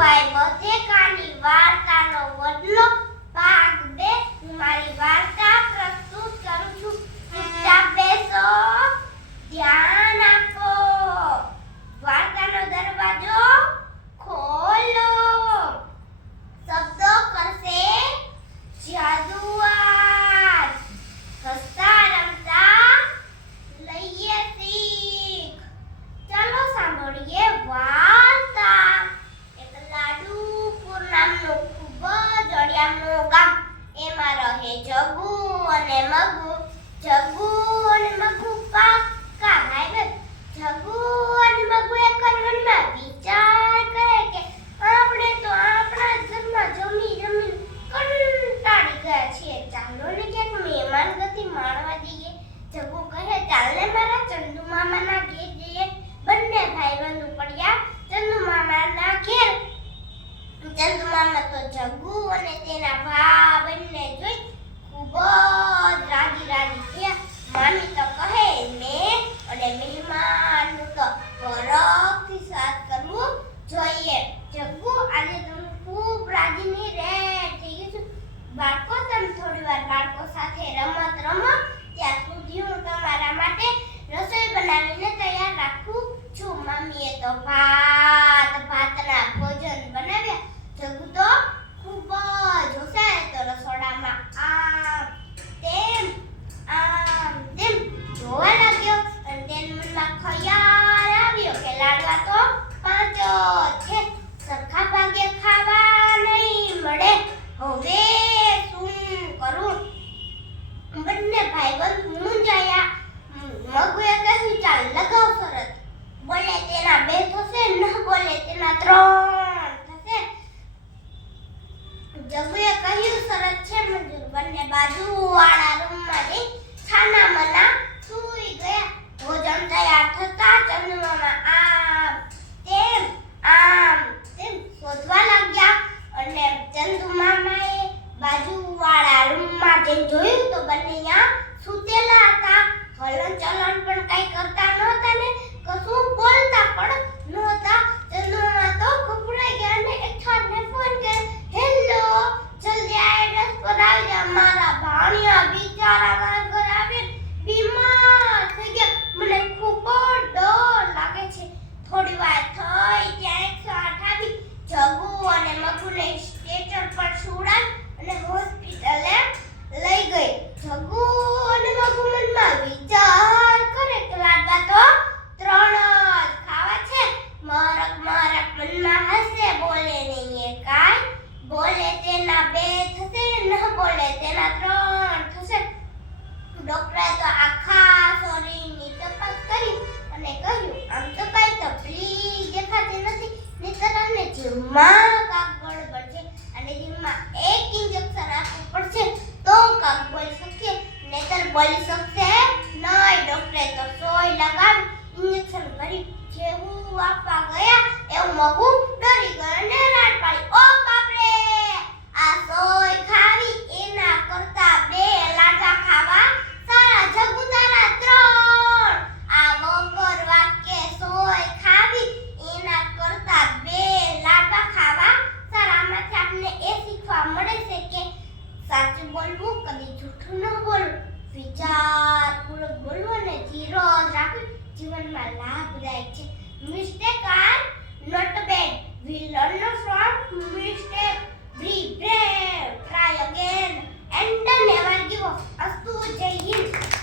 ભાઈ બટેકાની વાર્તાનો બદલો ભાગ 2 હું મારી વાર્તા પ્રસ્તુત કરું છું. ચૂપચાપ બેસો, ધ્યાન આપો. વાર્તાનો દરવાજો ખોલો. શબ્દો કરશે જાદુઆત. હસતા રમતા લઈએ શીખ. ચાલો સાંભળીએ વાર્તા. એક લાડુપુર નામનું ખૂબ જ અડિયાળનું ગામ. એમાં રહે જગુ અને મગુ. જગુ અને મગુ પાક્કા ભાઈબંધ. જગુ અને મગુ એક જ મનમાં વિચાર કરે કે આપણે તો આપણા જ ઘરમાં જમી જમીને કંટાળી ગયા છીએ. ચાલો ને ક્યાંક મહેમાન ગતિ માણવા જઈએ. જગુ કહે ચાલ ને મારા ચંદુ મામાના ઘેર જઈએ. બંને ભાઈબંધ પડ્યા ચંદુ મામાના ઘેર. ચંદુ મામા તો જગુ અને તેના ભા બંને જોઈ ખૂબ જ રાજી થયા. મામી તો કહે મેં અને મહેમાનનું તો વરખથી સ્વાગત કરવું જોઈએ. જગ્ગુ આજે તમે ખૂબ રાજીની રેડ થઈ ગઈ છું. બાળકો તમે થોડી વાર બાળકો સાથે રમત રમો. ત્યાં સુધી હું તમારા માટે રસોઈ બનાવીને તૈયાર રાખું છું. મમ્મીએ તો ભાતના ભોજન બનાવ્યા. જગ્ગુ તો ખૂબ જ હોશિયાર તો રસોડામાં આમ તેમ જોવા લાગ્યો. અને તેના મનમાં ખ્યાલ આવ્યો કે લાડવા તો 5 છે, સરખા ભાગે ખાવા નહીં મળે. હવે શું કરું? બંને ભાઈબંધ મૂંઝાયા. મગુએ કહ્યું ચાલ લગાવ શરત. બોલે તેના 2 થશે, ન બોલે તેના 3 થશે. જગુએ કહ્યું શરત છે મંજૂર. બંને બાજુવાળા રૂમમાં જઈ છાના મના સૂઈ ગયા. ભોજન તૈયાર થતા ચંદુ મામા આમ તેમ શોધવા લાગ્યા. અને ચંદુ મામાએ બાજુવાળા રૂમમાં જઈ જોયું તો બંને ત્યાં સૂતેલા હતા. હલન ચલન પણ કઈ કરતા નહોતા ને કશું બોલતા પણ નહોતા. ચંદુ મામા તો ગભરાઈ ગયા અને એક છોડને ફોન કર્યો. હેલો, જલ્દી આ એડ્રેસ પર આવી જા. મારા ભાણિયા બિચારા મારા ઘરે આવીને બીમાર થઈ ગયા. મને ખૂબ ડર લાગે છે. થોડી વાર થઈ ત્યાં 108 આવી. જગુ અને મગુને સ્ટ્રેચર પર સુવડાવી અને હોસ્પિટલે લઈ ગઈ. જગુ અને મગુ મનમાં વિચાર કરે કે લાડવા તો 3 જ ખાવા છે. મરક મનમાં હસે. બોલે નહીં એ કાંઈ. બોલે તેના 2 થશે, ન બોલે તેના 3 થશે. ડોક્ટરે તો આખા શરીરની તપાસ કરી અને કહ્યું આમ તો કઈ તકલીફ દેખાતી નથી. નહીંતર તમને જીવમાં કાંક ગડબડ છે અને જીવમાં 1 ઇન્જેક્શન આપવું પડશે તો કાંક બોલી શકશે. નહીંતર બોલી શકશે નહીં. ડોક્ટરે તો સોય લગાવી ઇન્જેક્શન ભરી જેવું આપવા ગયા એવું મગુ ડરી ગયો અને રાડ પાડી. ઓ બાપરે, આ સોય ખાવી એના કરતા 2 લાડવા ખાવા સારા. જગ્ગુ તારા 3. આ વગર વાક્ય સોય ખાવી એના કરતા 2 લાડવા ખાવા સારા. આમાંથી આપણે એ શીખવા મળે છે કે સાચું બોલવું, કદી જૂઠું ન બોલવું, વિચારપૂર્વક બોલવું અને ધીરજ રાખવી જીવનમાં લાભદાયક છે. Mistakes are not bad. We learn from mistakes. Be brave. Try again and never give up. અસ્તુ જય હિન્દ.